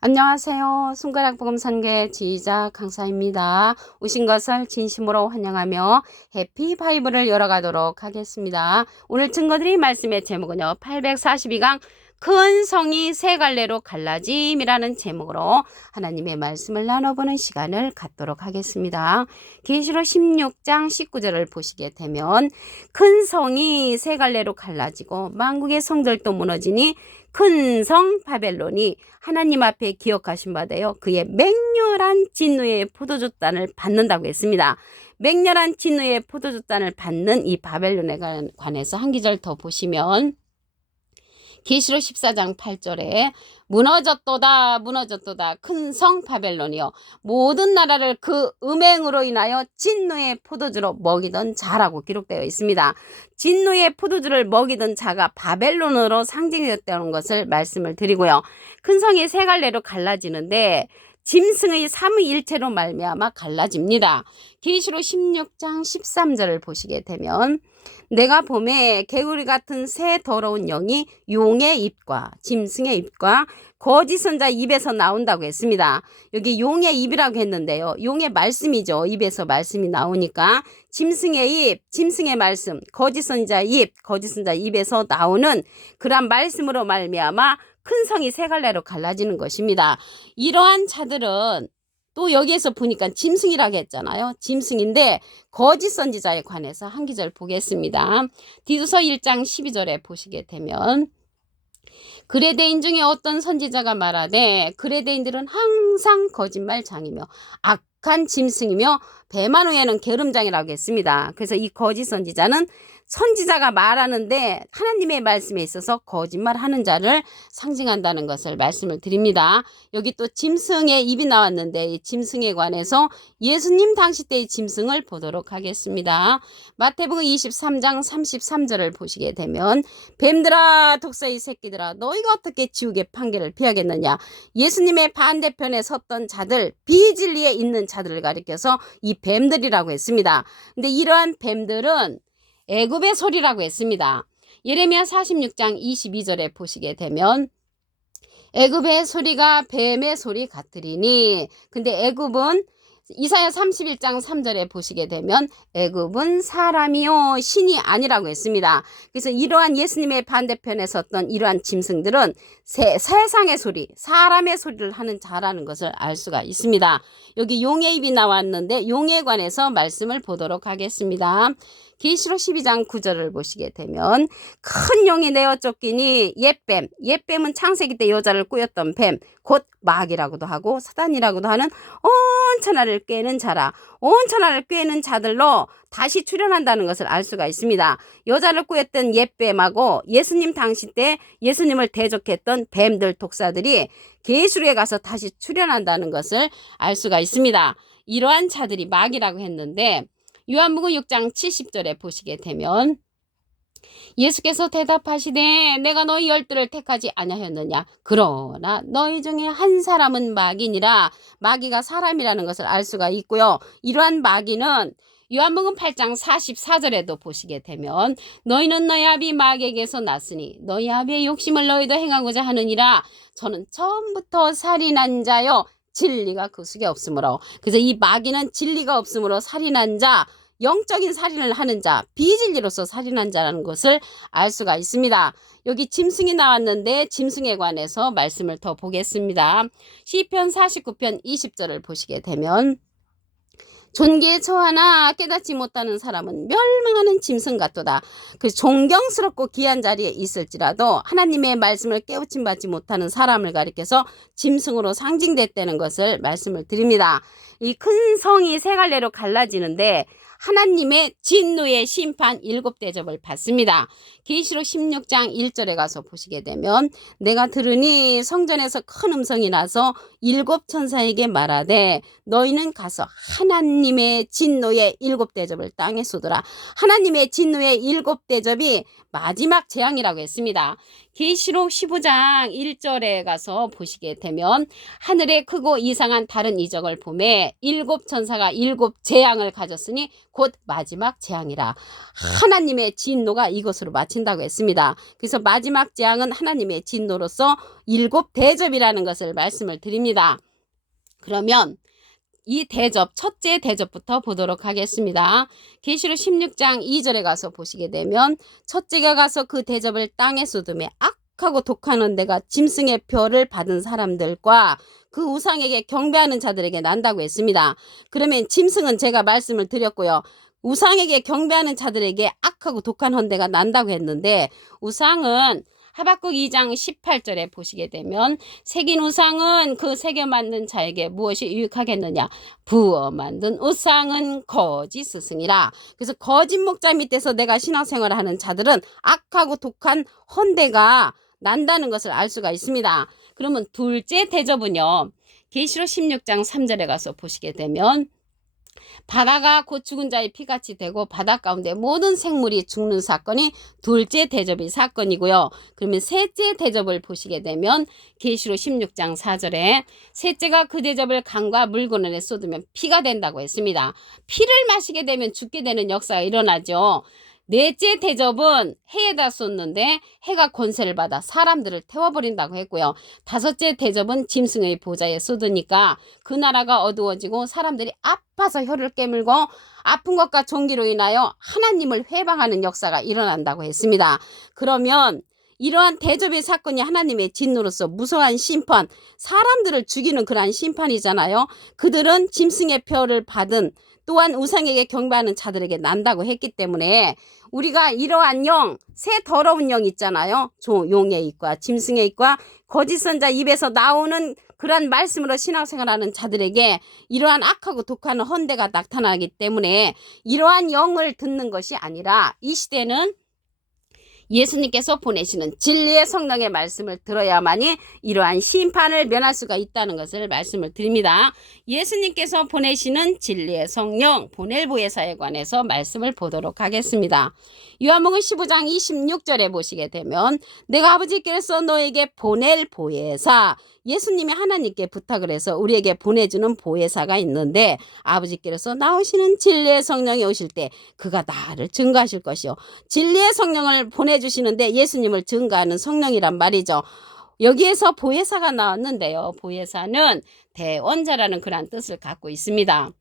안녕하세요. 손가락 복음 선교회 지휘자 강사입니다. 오신 것을 진심으로 환영하며 해피 바이블을 열어가도록 하겠습니다. 오늘 증거드릴 말씀의 제목은요. 842강 큰 성이 세 갈래로 갈라짐이라는 제목으로 하나님의 말씀을 나눠보는 시간을 갖도록 하겠습니다. 계시록 16장 19절을 보시게 되면 큰 성이 세 갈래로 갈라지고 만국의 성들도 무너지니 큰 성 바벨론이 하나님 앞에 기억하신 바되어 그의 맹렬한 진노의 포도주단을 받는다고 했습니다. 맹렬한 진노의 포도주단을 받는 이 바벨론에 관해서 한 기절 더 보시면 계시록 14장 8절에 무너졌도다 무너졌도다 큰 성 바벨론이요 모든 나라를 그 음행으로 인하여 진노의 포도주로 먹이던 자라고 기록되어 있습니다. 진노의 포도주를 먹이던 자가 바벨론으로 상징되었다는 것을 말씀을 드리고요. 큰 성이 세 갈래로 갈라지는데 짐승의 삼위일체로 말미암아 갈라집니다. 계시록 16장 13절을 보시게 되면 내가 봄에 개구리 같은 새 더러운 영이 용의 입과 짐승의 입과 거짓 선자 입에서 나온다고 했습니다. 여기 용의 입이라고 했는데요. 용의 말씀이죠. 입에서 말씀이 나오니까 짐승의 입, 짐승의 말씀, 거짓 선자 입, 거짓 선자 입에서 나오는 그런 말씀으로 말미암아 큰 성이 세 갈래로 갈라지는 것입니다. 이러한 자들은 또 여기에서 보니까 짐승이라고 했잖아요. 짐승인데 거짓 선지자에 관해서 한 기절 보겠습니다. 디도서 1장 12절에 보시게 되면 그레데인 중에 어떤 선지자가 말하되 그레데인들은 항상 거짓말장이며 악한 짐승이며 배만후에는 게으름장이라고 했습니다. 그래서 이 거짓 선지자는 선지자가 말하는데 하나님의 말씀에 있어서 거짓말하는 자를 상징한다는 것을 말씀을 드립니다. 여기 또 짐승의 입이 나왔는데 이 짐승에 관해서 예수님 당시 때의 짐승을 보도록 하겠습니다. 마태복음 23장 33절을 보시게 되면 뱀들아 독사의 새끼들아 너희가 어떻게 지옥의 판결을 피하겠느냐. 예수님의 반대편에 섰던 자들 비진리에 있는 자들을 가리켜서 이 뱀들이라고 했습니다. 근데 이러한 뱀들은 애굽의 소리라고 했습니다. 예레미야 46장 22절에 보시게 되면 애굽의 소리가 뱀의 소리 같으리니 근데 애굽은 이사야 31장 3절에 보시게 되면 애굽은 사람이요 신이 아니라고 했습니다. 그래서 이러한 예수님의 반대편에 섰던 이러한 짐승들은 세상의 소리, 사람의 소리를 하는 자라는 것을 알 수가 있습니다. 여기 용의 입이 나왔는데 용에 관해서 말씀을 보도록 하겠습니다. 계시록 12장 9절을 보시게 되면 큰 용이 내어 쫓기니 옛뱀, 옛뱀은 창세기 때 여자를 꾸였던 뱀, 곧 마귀라고도 하고 사단이라고도 하는 온 천하를 꿰는 자라. 온 천하를 꿰는 자들로 다시 출현한다는 것을 알 수가 있습니다. 여자를 꾸였던 옛뱀하고 예수님 당시 때 예수님을 대적했던 뱀들 독사들이 계시록에 가서 다시 출현한다는 것을 알 수가 있습니다. 이러한 자들이 마귀라고 했는데 요한복음 6장 70절에 보시게 되면 예수께서 대답하시되 내가 너희 열두를 택하지 아니하였느냐 그러나 너희 중에 한 사람은 마귀니라. 마귀가 사람이라는 것을 알 수가 있고요. 이러한 마귀는 요한복음 8장 44절에도 보시게 되면 너희는 너희 아비 마귀에게서 났으니 너희 아비의 욕심을 너희도 행하고자 하느니라. 저는 처음부터 살인한 자요 진리가 그 속에 없으므로. 그래서 이 마귀는 진리가 없으므로 살인한 자, 영적인 살인을 하는 자, 비진리로서 살인한 자라는 것을 알 수가 있습니다. 여기 짐승이 나왔는데 짐승에 관해서 말씀을 더 보겠습니다. 시편 49편 20절을 보시게 되면 존귀에 처하나 깨닫지 못하는 사람은 멸망하는 짐승 같도다. 그 존경스럽고 귀한 자리에 있을지라도 하나님의 말씀을 깨우침 받지 못하는 사람을 가리켜서 짐승으로 상징됐다는 것을 말씀을 드립니다. 이 큰 성이 세 갈래로 갈라지는데 하나님의 진노의 심판 7대접을 받습니다. 계시록 16장 1절에 가서 보시게 되면 내가 들으니 성전에서 큰 음성이 나서 7 천사에게 말하되 너희는 가서 하나님의 진노의 7대접을 땅에 쏟으라. 하나님의 진노의 7대접이 마지막 재앙이라고 했습니다. 계시록 15장 1절에 가서 보시게 되면 하늘에 크고 이상한 다른 이적을 보매 일곱 천사가 일곱 재앙을 가졌으니 곧 마지막 재앙이라. 하나님의 진노가 이것으로 마친다고 했습니다. 그래서 마지막 재앙은 하나님의 진노로서 일곱 대접이라는 것을 말씀을 드립니다. 그러면 이 대접, 첫째 대접부터 보도록 하겠습니다. 계시록 16장 2절에 가서 보시게 되면 첫째가 가서 그 대접을 땅에 쏟음에 악하고 독하는 데가 짐승의 표를 받은 사람들과 그 우상에게 경배하는 자들에게 난다고 했습니다. 그러면 짐승은 제가 말씀을 드렸고요. 우상에게 경배하는 자들에게 악하고 독한 헌대가 난다고 했는데, 우상은 하박국 2장 18절에 보시게 되면 새긴 우상은 그 새겨 만든 자에게 무엇이 유익하겠느냐, 부어 만든 우상은 거짓 스승이라. 그래서 거짓 목자 밑에서 내가 신앙생활을 하는 자들은 악하고 독한 헌대가 난다는 것을 알 수가 있습니다. 그러면 둘째 대접은요, 계시록 16장 3절에 가서 보시게 되면 바다가 곧 죽은 자의 피같이 되고 바다 가운데 모든 생물이 죽는 사건이 둘째 대접의 사건이고요. 그러면 셋째 대접을 보시게 되면 계시록 16장 4절에 셋째가 그 대접을 강과 물건에 쏟으면 피가 된다고 했습니다. 피를 마시게 되면 죽게 되는 역사가 일어나죠. 넷째 대접은 해에다 쏟는데 해가 권세를 받아 사람들을 태워버린다고 했고요. 다섯째 대접은 짐승의 보좌에 쏟으니까 그 나라가 어두워지고 사람들이 아파서 혀를 깨물고 아픈 것과 종기로 인하여 하나님을 회방하는 역사가 일어난다고 했습니다. 그러면 이러한 대접의 사건이 하나님의 진노로서 무서운 심판, 사람들을 죽이는 그러한 심판이잖아요. 그들은 짐승의 표를 받은, 또한 우상에게 경배하는 자들에게 난다고 했기 때문에 우리가 이러한 영, 새 더러운 영 있잖아요. 용의 입과 짐승의 입과 거짓 선자 입에서 나오는 그러한 말씀으로 신앙생활하는 자들에게 이러한 악하고 독한 헌대가 나타나기 때문에 이러한 영을 듣는 것이 아니라 이 시대는 예수님께서 보내시는 진리의 성령의 말씀을 들어야만이 이러한 심판을 면할 수가 있다는 것을 말씀을 드립니다. 예수님께서 보내시는 진리의 성령, 보낼 보혜사에 관해서 말씀을 보도록 하겠습니다. 요한복음 15장 26절에 보시게 되면 내가 아버지께서 너에게 보낼 보혜사, 예수님이 하나님께 부탁을 해서 우리에게 보내주는 보혜사가 있는데 아버지께서 나오시는 진리의 성령이 오실 때 그가 나를 증거하실 것이요. 진리의 성령을 보내주시는데 예수님을 증거하는 성령이란 말이죠. 여기에서 보혜사가 나왔는데요. 보혜사는 대언자라는 그런 뜻을 갖고 있습니다.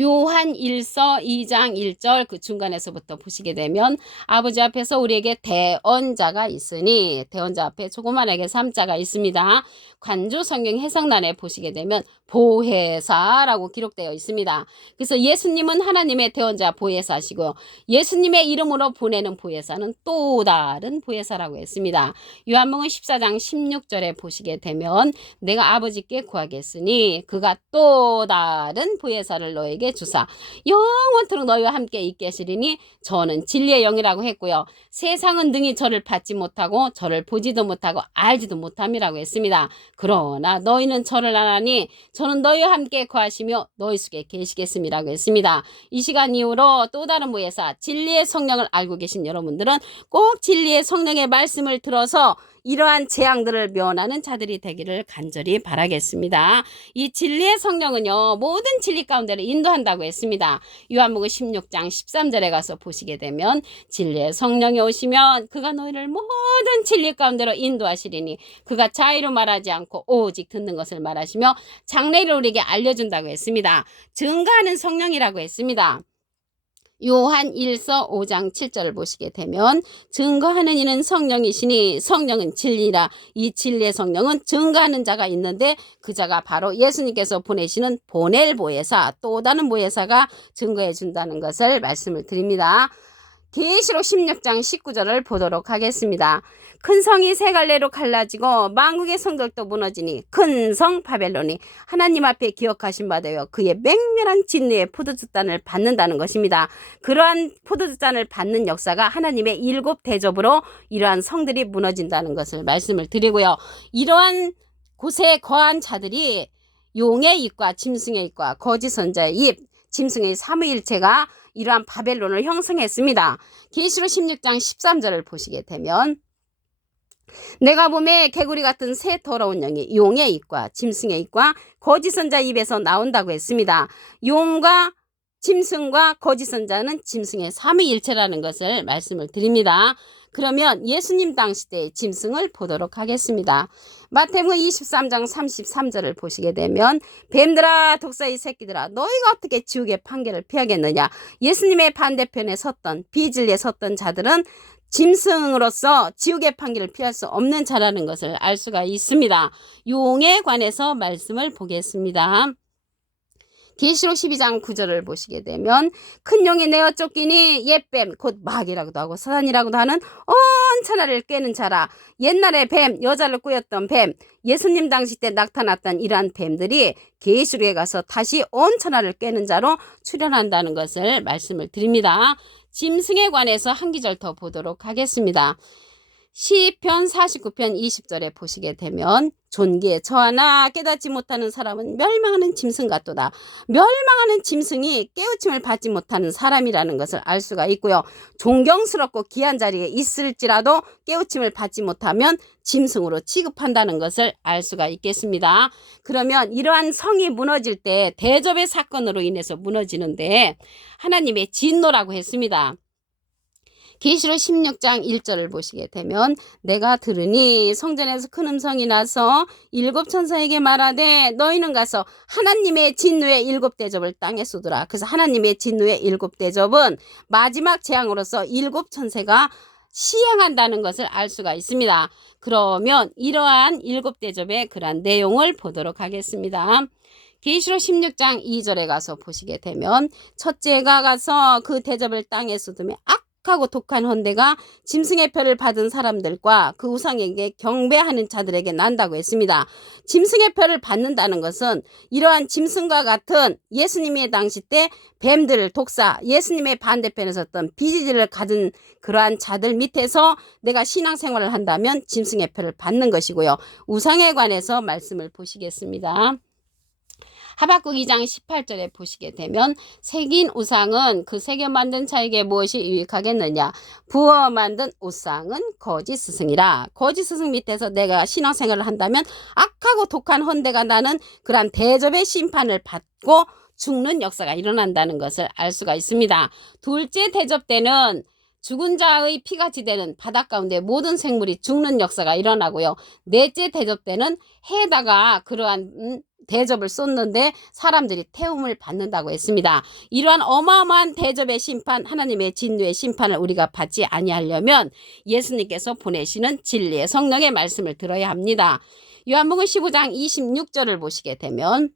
요한 1서 2장 1절 그 중간에서부터 보시게 되면 아버지 앞에서 우리에게 대언자가 있으니, 대언자 앞에 조그만하게 3자가 있습니다. 관조 성경 해석란에 보시게 되면 보혜사라고 기록되어 있습니다. 그래서 예수님은 하나님의 대언자 보혜사시고요. 예수님의 이름으로 보내는 보혜사는 또 다른 보혜사라고 했습니다. 요한복음 14장 16절에 보시게 되면 내가 아버지께 구하겠으니 그가 또 다른 보혜사를 너에게 주사 영원토록 너희와 함께 있게 하시리니 저는 진리의 영이라고 했고요. 세상은 능히 저를 받지 못하고 저를 보지도 못하고 알지도 못함이라고 했습니다. 그러나 너희는 저를 아나니 저는 너희와 함께 거하시며 너희 속에 계시겠음이라고 했습니다. 이 시간 이후로 또 다른 보혜사 진리의 성령을 알고 계신 여러분들은 꼭 진리의 성령의 말씀을 들어서 이러한 재앙들을 면하는 자들이 되기를 간절히 바라겠습니다. 이 진리의 성령은요, 모든 진리 가운데를 인도한다고 했습니다. 요한복음 16장 13절에 가서 보시게 되면 진리의 성령이 오시면 그가 너희를 모든 진리 가운데로 인도하시리니 그가 자의로 말하지 않고 오직 듣는 것을 말하시며 장래를 우리에게 알려준다고 했습니다. 증거하는 성령이라고 했습니다. 요한 1서 5장 7절을 보시게 되면 증거하는 이는 성령이시니 성령은 진리라. 이 진리의 성령은 증거하는 자가 있는데 그 자가 바로 예수님께서 보내시는 보낼 보혜사, 또 다른 보혜사가 증거해 준다는 것을 말씀을 드립니다. 계시록 16장 19절을 보도록 하겠습니다. 큰 성이 세 갈래로 갈라지고 만국의 성들도 무너지니 큰 성 바벨론이 하나님 앞에 기억하신 바 되어 그의 맹렬한 진리의 포도주잔을 받는다는 것입니다. 그러한 포도주잔을 받는 역사가 하나님의 일곱 대접으로 이러한 성들이 무너진다는 것을 말씀을 드리고요. 이러한 곳에 거한 자들이 용의 입과 짐승의 입과 거짓 선자의 입, 짐승의 삼위일체가 이러한 바벨론을 형성했습니다. 계시록 16장 13절을 보시게 되면 내가 봄에 개구리 같은 새 더러운 영이 용의 입과 짐승의 입과 거짓 선자 입에서 나온다고 했습니다. 용과 짐승과 거짓 선자는 짐승의 삼위일체라는 것을 말씀을 드립니다. 그러면 예수님 당시 때의 짐승을 보도록 하겠습니다. 마태복음 23장 33절을 보시게 되면 뱀들아 독사의 새끼들아 너희가 어떻게 지옥의 판결을 피하겠느냐. 예수님의 반대편에 섰던 비진리에 섰던 자들은 짐승으로서 지옥의 판결을 피할 수 없는 자라는 것을 알 수가 있습니다. 용에 관해서 말씀을 보겠습니다. 계시록 12장 9절을 보시게 되면 큰 용이 내어 쫓기니 옛뱀 곧 마귀라고도 하고 사단이라고도 하는 온 천하를 꿰는 자라. 옛날에 뱀 여자를 꾸였던 뱀 예수님 당시 때 나타났던 이러한 뱀들이 계시록에 가서 다시 온 천하를 꿰는 자로 출현한다는 것을 말씀을 드립니다. 짐승에 관해서 한 기절 더 보도록 하겠습니다. 시편 49편 20절에 보시게 되면 존귀에 처하나 깨닫지 못하는 사람은 멸망하는 짐승 같도다. 멸망하는 짐승이 깨우침을 받지 못하는 사람이라는 것을 알 수가 있고요. 존경스럽고 귀한 자리에 있을지라도 깨우침을 받지 못하면 짐승으로 취급한다는 것을 알 수가 있겠습니다. 그러면 이러한 성이 무너질 때 대접의 사건으로 인해서 무너지는데 하나님의 진노라고 했습니다. 계시록 16장 1절을 보시게 되면 내가 들으니 성전에서 큰 음성이 나서 일곱 천사에게 말하되 너희는 가서 하나님의 진노의 일곱 대접을 땅에 쏟으라. 그래서 하나님의 진노의 일곱 대접은 마지막 재앙으로서 일곱 천사가 시행한다는 것을 알 수가 있습니다. 그러면 이러한 일곱 대접의 그러한 내용을 보도록 하겠습니다. 계시록 16장 2절에 가서 보시게 되면 첫째가 가서 그 대접을 땅에 쏟으며 하고 독한 헌대가 짐승의 표를 받은 사람들과 그 우상에게 경배하는 자들에게 난다고 했습니다. 짐승의 표를 받는다는 것은 이러한 짐승과 같은 예수님의 당시 때 뱀들, 독사, 예수님의 반대편에 섰던 비지를 가진 그러한 자들 밑에서 내가 신앙생활을 한다면 짐승의 표를 받는 것이고요. 우상에 관해서 말씀을 보시겠습니다. 하박국 2장 18절에 보시게 되면 새긴 우상은 그 새겨 만든 자에게 무엇이 유익하겠느냐. 부어 만든 우상은 거짓 스승이라. 거짓 스승 밑에서 내가 신앙생활을 한다면 악하고 독한 헌대가 나는 그러한 대접의 심판을 받고 죽는 역사가 일어난다는 것을 알 수가 있습니다. 둘째 대접 때는 죽은 자의 피같이 되는 바닷 가운데 모든 생물이 죽는 역사가 일어나고요. 넷째 대접 때는 해다가 그러한 대접을 쏟는데 사람들이 태움을 받는다고 했습니다. 이러한 어마어마한 대접의 심판, 하나님의 진노의 심판을 우리가 받지 아니하려면 예수님께서 보내시는 진리의 성령의 말씀을 들어야 합니다. 요한복음 15장 26절을 보시게 되면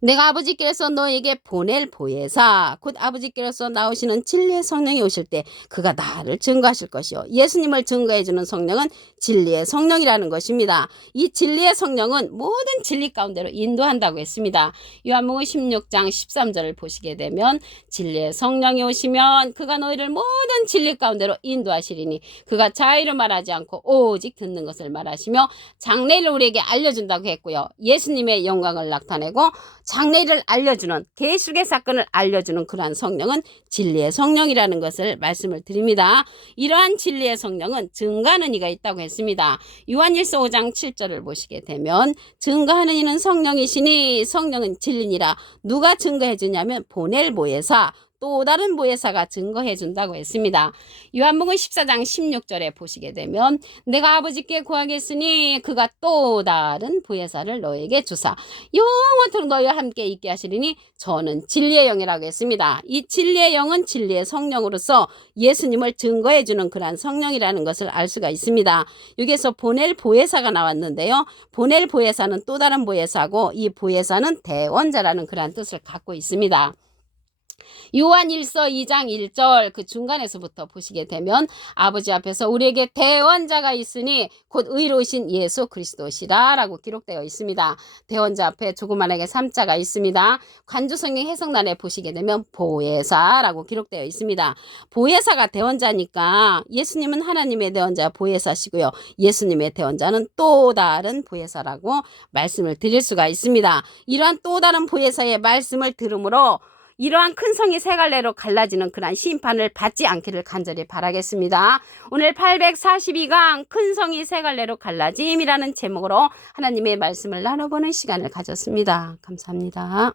내가 아버지께서 너에게 보낼 보혜사 곧 아버지께서 나오시는 진리의 성령이 오실 때 그가 나를 증거하실 것이요. 예수님을 증거해 주는 성령은 진리의 성령이라는 것입니다. 이 진리의 성령은 모든 진리 가운데로 인도한다고 했습니다. 요한복음 16장 13절을 보시게 되면 진리의 성령이 오시면 그가 너희를 모든 진리 가운데로 인도하시리니 그가 자의를 말하지 않고 오직 듣는 것을 말하시며 장래를 우리에게 알려준다고 했고요. 예수님의 영광을 나타내고 장래를 알려주는 계시록의 사건을 알려주는 그러한 성령은 진리의 성령이라는 것을 말씀을 드립니다. 이러한 진리의 성령은 증거하는 이가 있다고 했습니다. 요한일서 5장 7절을 보시게 되면 증거하는 이는 성령이시니 성령은 진리니라. 누가 증거해 주냐면 보낼 보혜사 또 다른 보혜사가 증거해 준다고 했습니다. 요한복음 14장 16절에 보시게 되면 내가 아버지께 구하겠으니 그가 또 다른 보혜사를 너에게 주사 영원토록 너희와 함께 있게 하시리니 저는 진리의 영이라고 했습니다. 이 진리의 영은 진리의 성령으로서 예수님을 증거해 주는 그러한 성령이라는 것을 알 수가 있습니다. 여기에서 보낼 보혜사가 나왔는데요. 보낼 보혜사는 또 다른 보혜사고 이 보혜사는 대원자라는 그러한 뜻을 갖고 있습니다. 요한일서 2장 1절 그 중간에서부터 보시게 되면 아버지 앞에서 우리에게 대원자가 있으니 곧 의로우신 예수 그리스도시라 라고 기록되어 있습니다. 대원자 앞에 조그만하게 3자가 있습니다. 관주성경 해석란에 보시게 되면 보혜사라고 기록되어 있습니다. 보혜사가 대원자니까 예수님은 하나님의 대원자 보혜사시고요. 예수님의 대원자는 또 다른 보혜사라고 말씀을 드릴 수가 있습니다. 이러한 또 다른 보혜사의 말씀을 들으므로 이러한 큰 성이 세 갈래로 갈라지는 그러한 심판을 받지 않기를 간절히 바라겠습니다. 오늘 842강 큰 성이 세 갈래로 갈라짐이라는 제목으로 하나님의 말씀을 나눠보는 시간을 가졌습니다. 감사합니다.